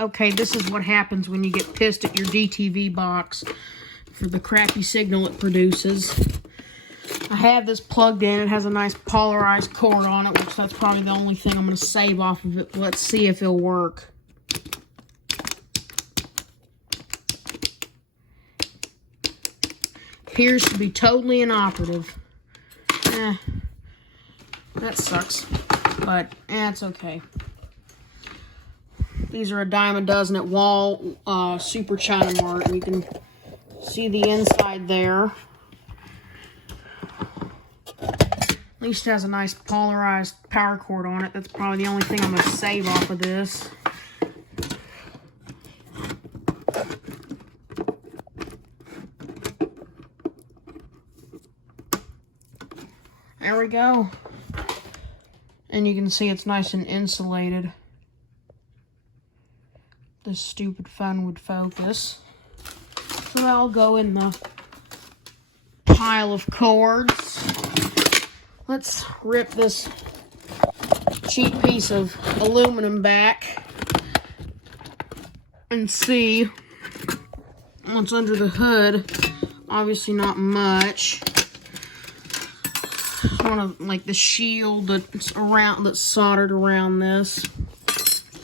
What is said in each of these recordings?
Okay, this is what happens when you get pissed at your DTV box for the crappy signal it produces. I have this plugged in. It has a nice polarized cord on it, which that's probably the only thing I'm going to save off of it. Let's see if it'll work. Appears to be totally inoperative. That sucks, but it's okay. These are a dime a dozen at Wall Super China Mart, and you can see the inside there. At least it has a nice polarized power cord on it. That's probably the only thing I'm going to save off of this. There we go. And you can see it's nice and insulated. This stupid phone would focus. So that'll go in the pile of cords. Let's rip this cheap piece of aluminum back and see what's under the hood. Obviously not much. One of like the shield that's soldered around this.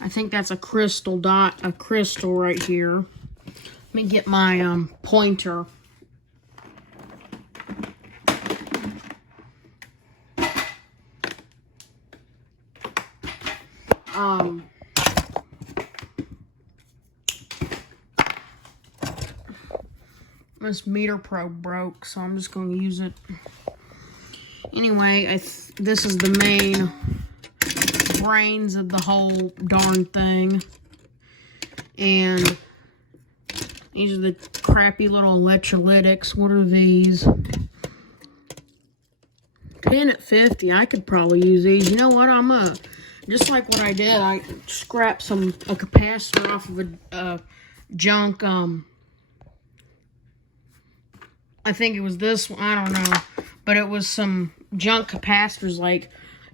I think that's a crystal right here. Let me get my pointer. This meter probe broke, so I'm just going to use it. Anyway, this is the main brains of the whole darn thing. And these are the crappy little electrolytics. What are these? 10 at 50. I could probably use these. You know what? Just like what I did, I scrapped a capacitor off of a junk, I think it was this one, I don't know. But it was some junk capacitors, like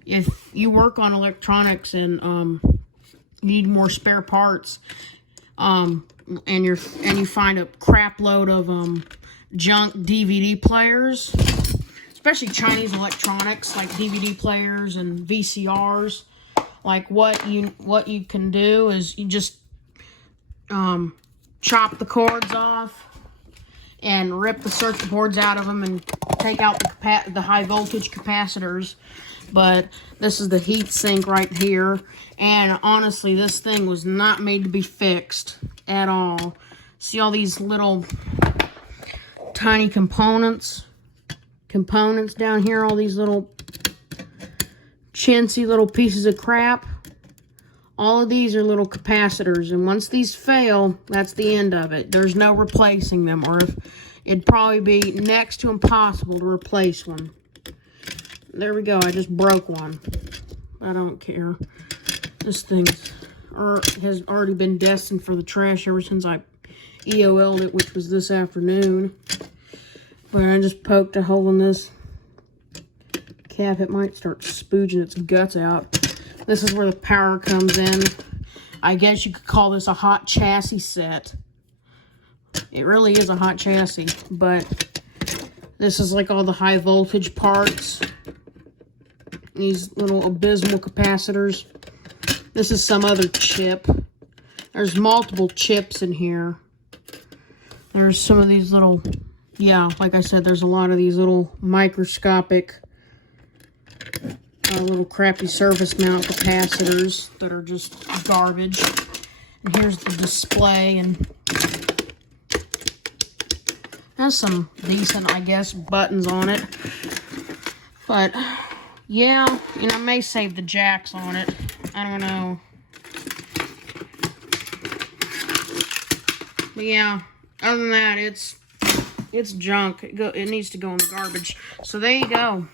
if you work on electronics and need more spare parts, and you find a crap load of junk DVD players, especially Chinese electronics like DVD players and VCRs. Like what you can do is you just chop the cords off and rip the circuit boards out of them and take out the high voltage capacitors. But this is the heat sink right here, and honestly this thing was not made to be fixed at all. See all these little tiny components down here, all these little chintzy little pieces of crap. All of these are little capacitors, and once these fail, that's the end of it. There's no replacing them, or it'd probably be next to impossible to replace one. There we go, I just broke one. I don't care. This thing has already been destined for the trash ever since I EOL'd it, which was this afternoon. But I just poked a hole in this cap. It might start spooging its guts out. This is where the power comes in. I guess you could call this a hot chassis set. It really is a hot chassis, but this is like all the high voltage parts. These little abysmal capacitors. This is some other chip. There's multiple chips in here. There's some of these little, yeah, like I said, there's a lot of these little microscopic little crappy surface mount capacitors that are just garbage. And here's the display, and has some decent, I guess, buttons on it. But yeah, you know, I may save the jacks on it. I don't know. But yeah, other than that, it's junk. It needs to go in the garbage. So there you go.